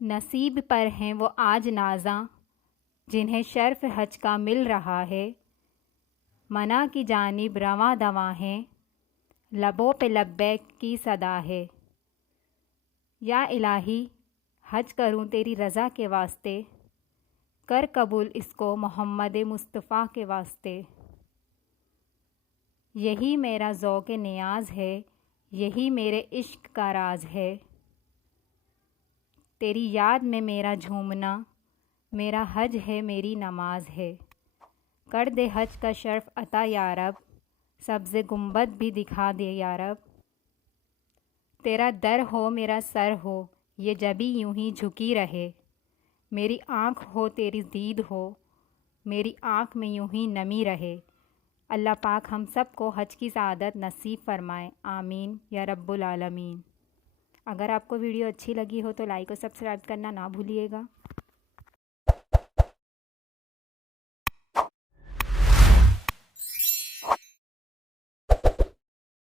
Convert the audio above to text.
नसीब पर हैं वो आज नाज़ां जिन्हें शर्फ हज का मिल रहा है। मना की जानिब रवां दवां हैं, लबों पे लब्बैक की सदा है। या इलाही हज करूं तेरी रज़ा के वास्ते, कर कबूल इसको मोहम्मद मुस्तफ़ा के वास्ते। यही मेरा ज़ौक़ नियाज़ है, यही मेरे इश्क का राज है। तेरी याद में मेरा झूमना, मेरा हज है मेरी नमाज है। कर दे हज का शर्फ अता यारब, सब्ज़ गुंबद भी दिखा दे यारब। तेरा दर हो मेरा सर हो, ये जबी यूं ही झुकी रहे। मेरी आँख हो तेरी दीद हो, मेरी आँख में यूं ही नमी रहे। अल्लाह पाक हम सब को हज की सआदत नसीब फ़रमाए, आमीन या रब्बुल आलमीन। अगर आपको वीडियो अच्छी लगी हो तो लाइक और सब्सक्राइब करना ना भूलिएगा।